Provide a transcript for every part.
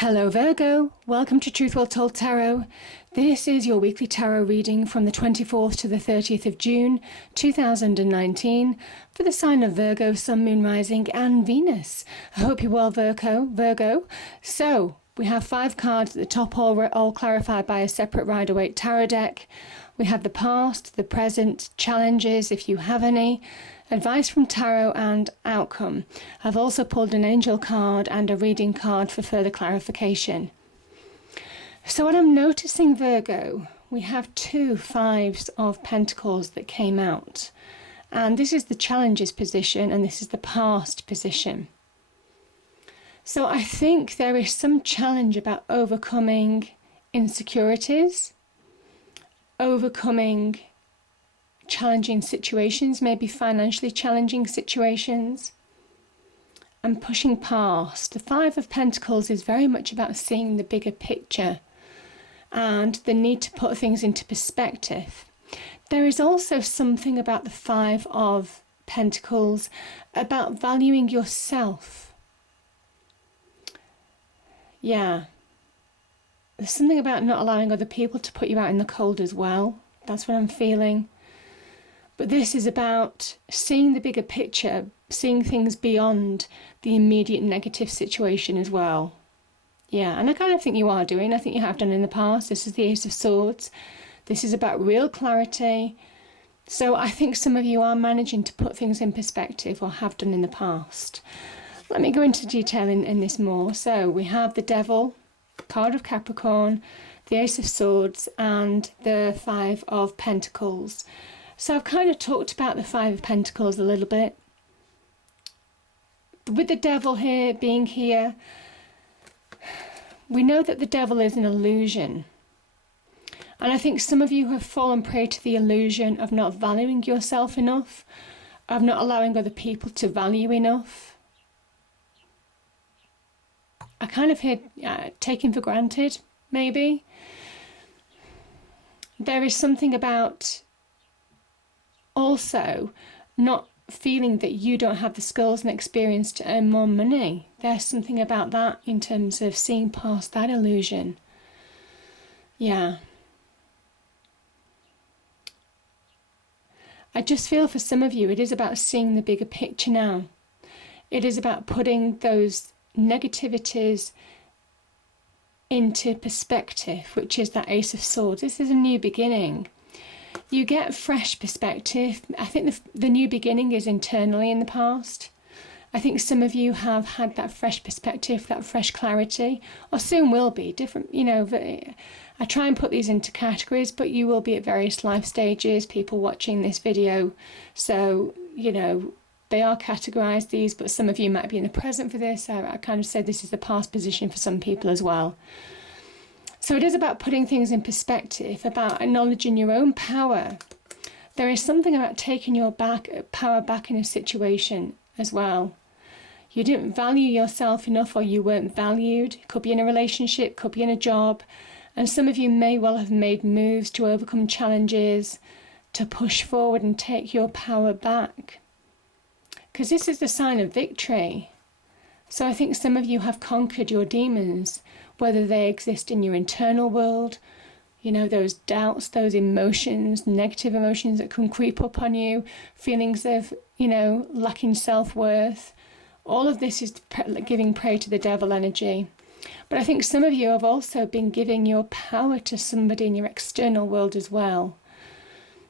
Hello Virgo, welcome to Truth Well Told Tarot. This is your weekly tarot reading from the 24th to the 30th of June 2019 for the sign of Virgo, Sun, Moon, Rising and Venus. I hope you're well, Virgo. So we have 5 cards at the top, all clarified by a separate Rider-Waite tarot deck. We have the past, the present, challenges if you have any, advice from tarot and outcome. I've also pulled an angel card and a reading card for further clarification. So what I'm noticing, Virgo, we have 2 5s of Pentacles that came out. And this is the challenges position and this is the past position. So I think there is some challenge about overcoming insecurities, overcoming challenging situations, maybe financially challenging situations, and pushing past. The 5 of Pentacles is very much about seeing the bigger picture and the need to put things into perspective. There is also something about the 5 of Pentacles about valuing yourself. Yeah. There's something about not allowing other people to put you out in the cold as well. That's what I'm feeling. But this is about seeing the bigger picture, seeing things beyond the immediate negative situation as well. Yeah, and I kind of think you are doing. I think you have done in the past. This is the Ace of Swords. This is about real clarity. So I think some of you are managing to put things in perspective or have done in the past. Let me go into detail in this more. So we have the Devil, card of Capricorn, the Ace of Swords and the 5 of Pentacles. So I've kind of talked about the 5 of Pentacles a little bit. With the Devil here being here, we know that the Devil is an illusion. And I think some of you have fallen prey to the illusion of not valuing yourself enough, of not allowing other people to value enough. I kind of hear taken for granted, maybe. There is something about also not feeling that you don't have the skills and experience to earn more money. There's something about that in terms of seeing past that illusion. Yeah. I just feel for some of you it is about seeing the bigger picture now. It is about putting those negativities into perspective, which is that Ace of Swords. This is a new beginning. You get fresh perspective. I think the new beginning is internally in the past. I think some of you have had that fresh perspective, that fresh clarity, or soon will be different. You know, I try and put these into categories, but you will be at various life stages, people watching this video. So, you know, they are categorized, these, but some of you might be in the present for this. I kind of said this is the past position for some people as well. So it is about putting things in perspective, about acknowledging your own power. There is something about taking your power back in a situation as well. You didn't value yourself enough, or you weren't valued. It could be in a relationship, could be in a job. And some of you may well have made moves to overcome challenges, to push forward and take your power back. Because this is the sign of victory. So I think some of you have conquered your demons, whether they exist in your internal world, you know, those doubts, those emotions, negative emotions that can creep up on you, feelings of, you know, lacking self-worth. All of this is giving prey to the devil energy. But I think some of you have also been giving your power to somebody in your external world as well.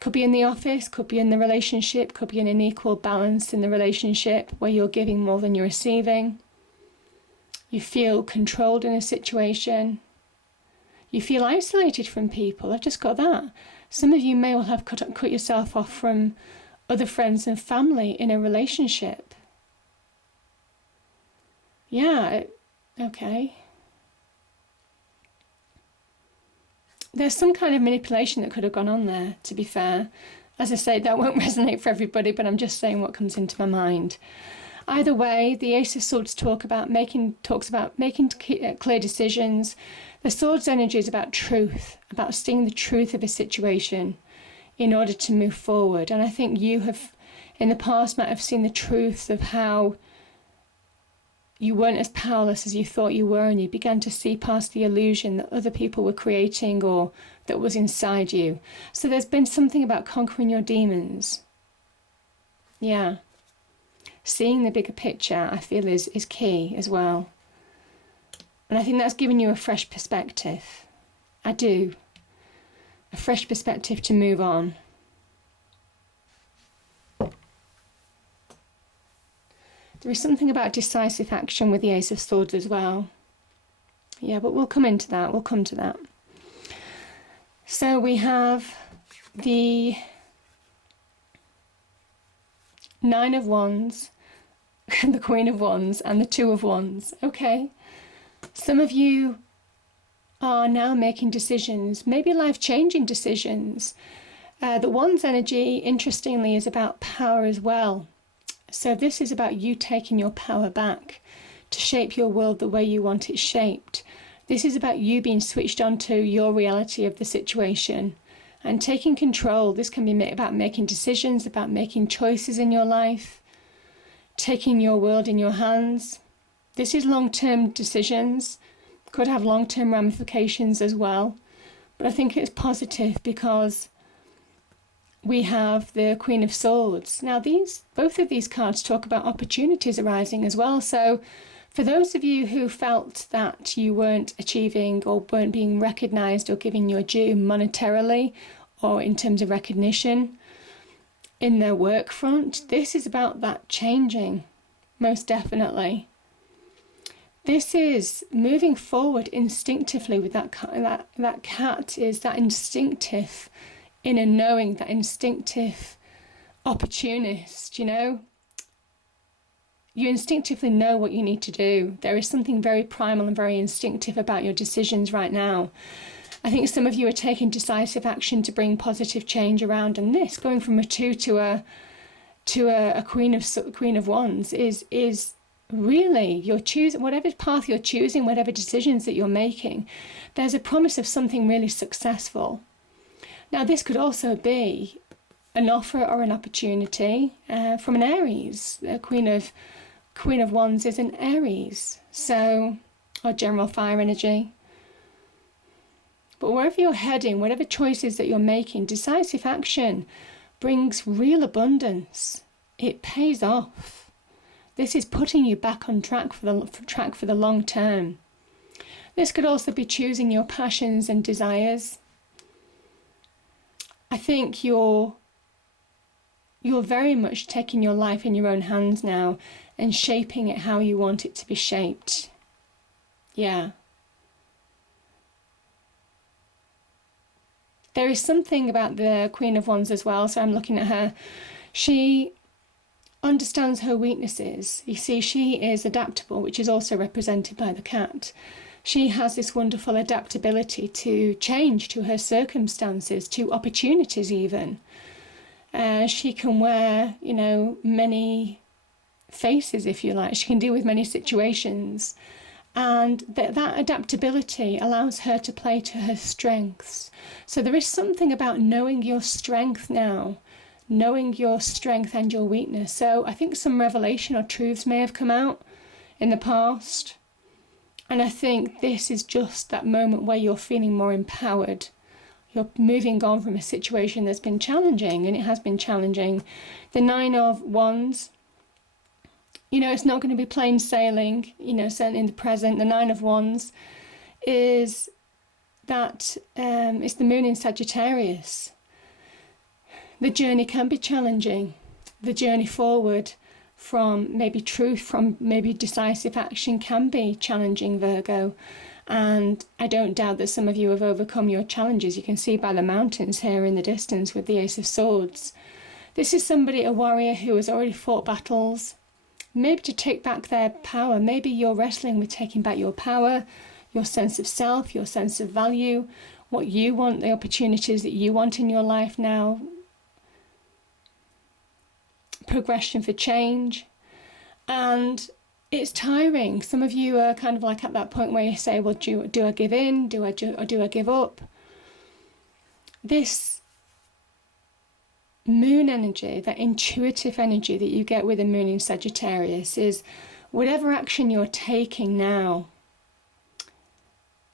Could be in the office, could be in the relationship, could be in an equal balance in the relationship where you're giving more than you're receiving. You feel controlled in a situation. You feel isolated from people. I've just got that. Some of you may well have cut yourself off from other friends and family in a relationship. Yeah, okay. There's some kind of manipulation that could have gone on there, to be fair. As I say, that won't resonate for everybody, but I'm just saying what comes into my mind. Either way, the Ace of Swords talks about making clear decisions. The Swords energy is about truth, about seeing the truth of a situation in order to move forward. And I think you have, in the past, might have seen the truth of how you weren't as powerless as you thought you were, and you began to see past the illusion that other people were creating or that was inside you. So there's been something about conquering your demons. Yeah. Seeing the bigger picture, I feel, is key as well. And I think that's given you a fresh perspective. I do. A fresh perspective to move on. There is something about decisive action with the Ace of Swords as well. Yeah, but we'll come into that. We'll come to that. So we have the Nine of Wands, the Queen of Wands, and the Two of Wands. Okay. Some of you are now making decisions, maybe life-changing decisions. The Wands energy, interestingly, is about power as well. So this is about you taking your power back to shape your world the way you want it shaped. This is about you being switched on to your reality of the situation and taking control. This can be about making decisions, about making choices in your life, taking your world in your hands. This is long-term decisions, could have long-term ramifications as well. But I think it's positive because we have the Queen of Swords. Now both of these cards talk about opportunities arising as well. So for those of you who felt that you weren't achieving or weren't being recognised or giving your due monetarily or in terms of recognition in their work front, this is about that changing, most definitely. This is moving forward instinctively with that cat is that instinctive inner knowing, that instinctive opportunist, you know. You instinctively know what you need to do. There is something very primal and very instinctive about your decisions right now. I think some of you are taking decisive action to bring positive change around, and this, going from a 2 to a Queen of Wands, is really, you're choosing, whatever path you're choosing, whatever decisions that you're making, there's a promise of something really successful. Now, this could also be an offer or an opportunity from an Aries. The Queen of Wands is an Aries, so, or general fire energy. But wherever you're heading, whatever choices that you're making, decisive action brings real abundance. It pays off. This is putting you back on track for the long term. This could also be choosing your passions and desires. I think you're very much taking your life in your own hands now and shaping it how you want it to be shaped. Yeah. There is something about the Queen of Wands as well, so I'm looking at her. She understands her weaknesses. You see, she is adaptable, which is also represented by the cat. She has this wonderful adaptability to change, to her circumstances, to opportunities even. She can wear, you know, many faces, if you like. She can deal with many situations. And that adaptability allows her to play to her strengths. So there is something about knowing your strength now, knowing your strength and your weakness. So I think some revelation or truths may have come out in the past. And I think this is just that moment where you're feeling more empowered. You're moving on from a situation that's been challenging, and it has been challenging. The Nine of Wands, you know, it's not going to be plain sailing, you know, certainly in the present. The Nine of Wands is that it's the moon in Sagittarius. The journey can be challenging. The journey forward from maybe truth, from maybe decisive action can be challenging, Virgo. And I don't doubt that some of you have overcome your challenges. You can see by the mountains here in the distance with the Ace of Swords. This is somebody, a warrior, who has already fought battles, maybe to take back their power. Maybe you're wrestling with taking back your power, your sense of self, your sense of value, what you want, the opportunities that you want in your life now. Progression for change. And it's tiring. Some of you are kind of like at that point where you say, well, do I give in? Do I give up? This moon energy, that intuitive energy that you get with the moon in Sagittarius, is Whatever action you're taking now,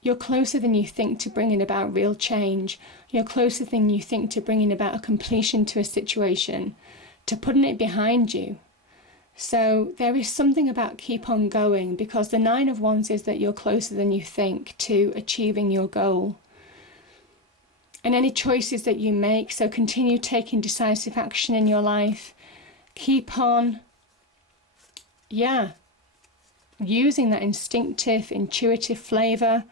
you're closer than you think to bringing about real change. You're closer than you think to bringing about a completion to a situation, to putting it behind you. So there is something about keep on going, because the 9 of Wands is that you're closer than you think to achieving your goal. And any choices that you make, so continue taking decisive action in your life. Keep on, using that instinctive, intuitive flavour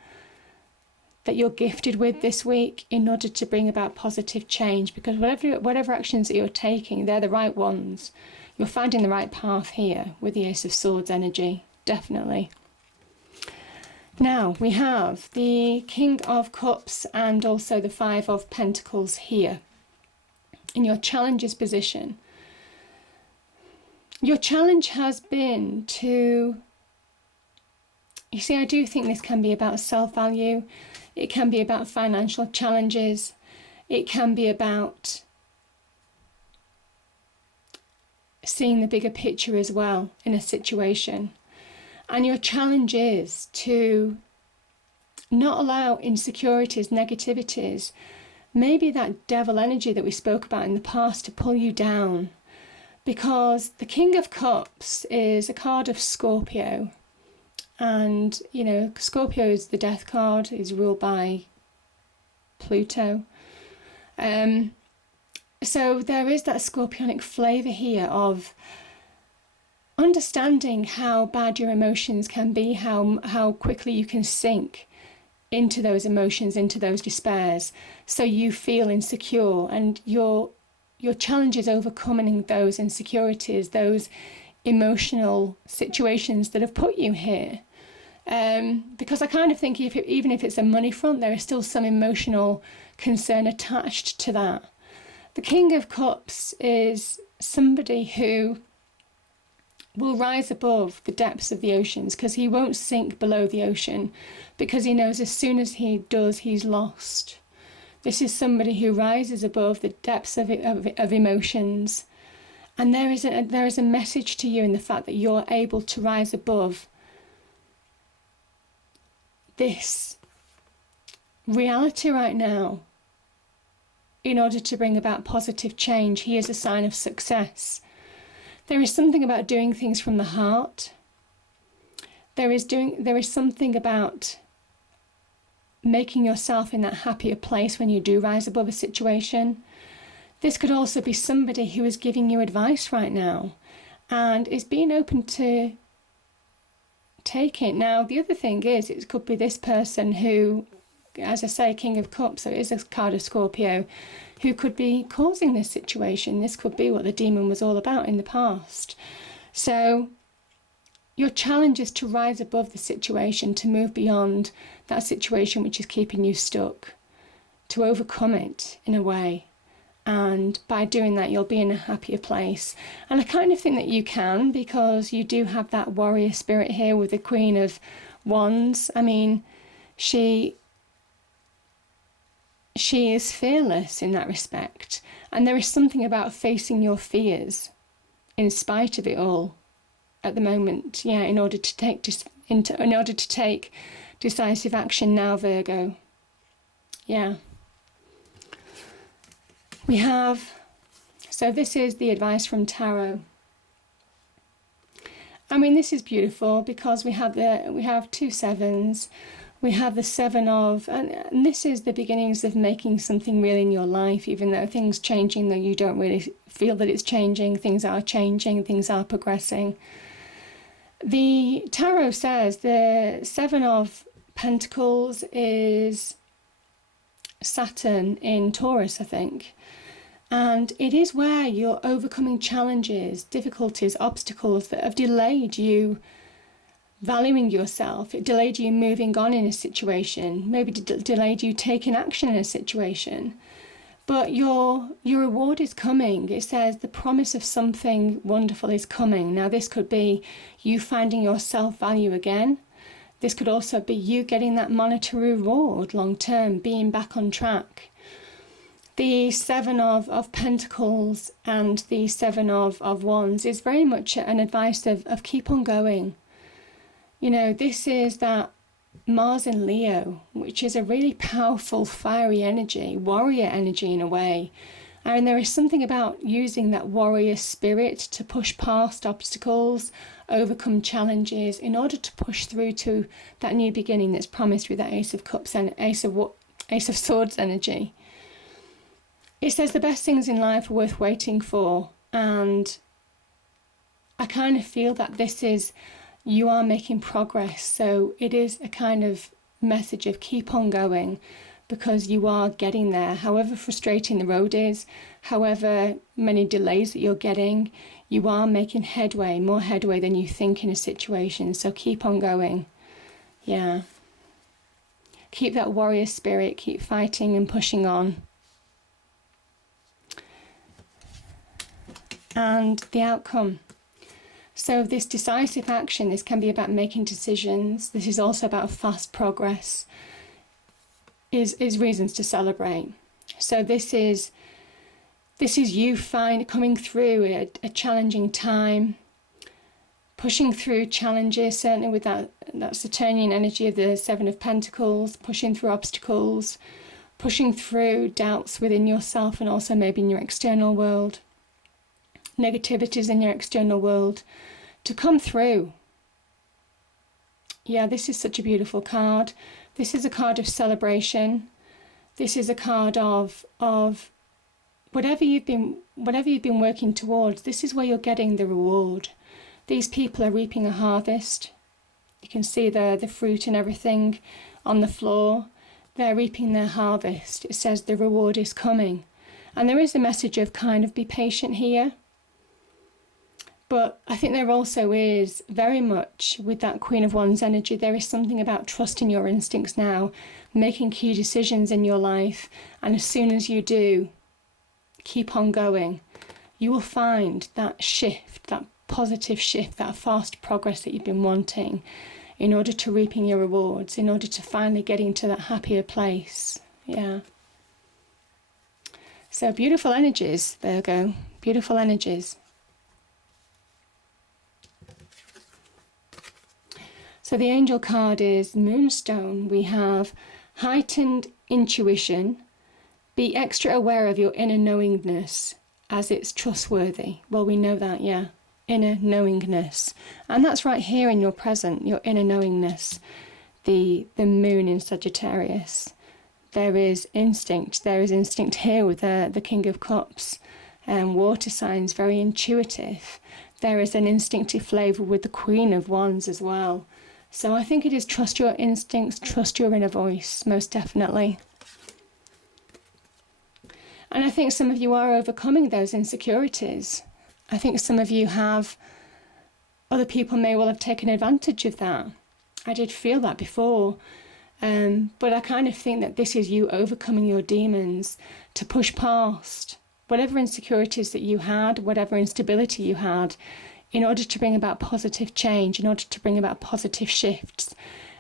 that you're gifted with this week in order to bring about positive change, because whatever actions that you're taking, they're the right ones. You're finding the right path here with the Ace of Swords energy, definitely. Now we have the King of Cups and also the 5 of Pentacles here in your challenges position. Your challenge has been to, you see, I do think this can be about self-value. It can be about financial challenges. It can be about seeing the bigger picture as well in a situation. And your challenge is to not allow insecurities, negativities, maybe that devil energy that we spoke about in the past to pull you down. Because the King of Cups is a card of Scorpio. And, you know, Scorpio is the death card, is ruled by Pluto. So there is that scorpionic flavour here of understanding how bad your emotions can be, how quickly you can sink into those emotions, into those despairs, so you feel insecure, and your challenge is overcoming those insecurities, those emotional situations that have put you here. Because I kind of think even if it's a money front, there is still some emotional concern attached to that. The King of Cups is somebody who will rise above the depths of the oceans, because he won't sink below the ocean, because he knows as soon as he does, he's lost. This is somebody who rises above the depths of emotions. And there is a message to you in the fact that you're able to rise above this reality right now in order to bring about positive change. He is a sign of success. There is something about doing things from the heart. There is something about making yourself in that happier place when you do rise above a situation. This could also be somebody who is giving you advice right now and is being open to take it. Now, the other thing is, it could be this person who, as I say, King of Cups, so it is a card of Scorpio, who could be causing this situation. This could be what the demon was all about in the past. So your challenge is to rise above the situation, to move beyond that situation which is keeping you stuck, to overcome it in a way. And by doing that, you'll be in a happier place. And I kind of think that you can, because you do have that warrior spirit here with the Queen of Wands. I mean, she is fearless in that respect. And there is something about facing your fears in spite of it all at the moment. Yeah, in order to take decisive action now, Virgo. Yeah. We have, so this is the advice from Tarot. I mean, this is beautiful because we have 2 sevens. We have the 7 of, and this is the beginnings of making something real in your life, even though things changing, though you don't really feel that it's changing. Things are changing, things are progressing. The Tarot says the 7 of Pentacles is Saturn in Taurus, I think. And it is where you're overcoming challenges, difficulties, obstacles that have delayed you valuing yourself. It delayed you moving on in a situation, maybe delayed you taking action in a situation. But your reward is coming. It says the promise of something wonderful is coming. Now, this could be you finding your self-value again. This could also be you getting that monetary reward long term, being back on track. The Seven of Pentacles and the Seven of Wands is very much an advice of keep on going. You know, this is that Mars in Leo, which is a really powerful, fiery energy, warrior energy in a way. And there is something about using that warrior spirit to push past obstacles, overcome challenges, in order to push through to that new beginning that's promised with that Ace of Cups and Ace of Swords energy. It says the best things in life are worth waiting for, and I kind of feel that this is, you are making progress. So it is a kind of message of keep on going, because you are getting there. However frustrating the road is, however many delays that you're getting, you are making headway, more headway than you think in a situation. So keep on going. Yeah. Keep that warrior spirit, keep fighting and pushing on. And the outcome. So this decisive action, this can be about making decisions. This is also about fast progress. Is reasons to celebrate. So this is you coming through a challenging time, pushing through challenges, certainly with that Saturnian energy of the Seven of Pentacles, pushing through obstacles, pushing through doubts within yourself and also maybe in your external world, negativities in your external world, to come through. Yeah, this is such a beautiful card. This is a card of celebration. This is a card of whatever you've been working towards. This is where you're getting the reward. These people are reaping a harvest. You can see the fruit and everything on the floor. They're reaping their harvest. It says the reward is coming. And there is a message of kind of be patient here. But I think there also is very much with that Queen of Wands energy, there is something about trusting your instincts now, making key decisions in your life. And as soon as you do, keep on going, you will find that shift, that positive shift, that fast progress that you've been wanting in order to reaping your rewards, in order to finally getting to that happier place. Yeah. So beautiful energies, Virgo, beautiful energies. So the angel card is Moonstone. We have heightened intuition. Be extra aware of your inner knowingness as it's trustworthy. Well, we know that, yeah. Inner knowingness. And that's right here in your present, your inner knowingness. The moon in Sagittarius. There is instinct. There is instinct here with the King of Cups. Water signs, very intuitive. There is an instinctive flavour with the Queen of Wands as well. So I think it is trust your instincts, trust your inner voice, most definitely. And I think some of you are overcoming those insecurities. I think some of you have, other people may well have taken advantage of that. I did feel that before. But I kind of think that this is you overcoming your demons to push past whatever insecurities that you had, whatever instability you had, in order to bring about positive change, in order to bring about positive shifts.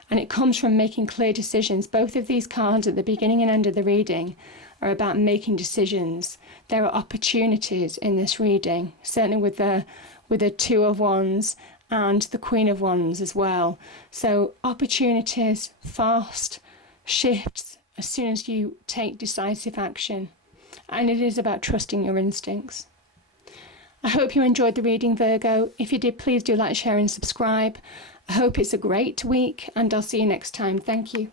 And it comes from making clear decisions. Both of these cards at the beginning and end of the reading are about making decisions. There are opportunities in this reading, certainly with the Two of Wands and the Queen of Wands as well. So opportunities, fast shifts as soon as you take decisive action. And it is about trusting your instincts. I hope you enjoyed the reading, Virgo. If you did, please do like, share and subscribe. I hope it's a great week and I'll see you next time. Thank you.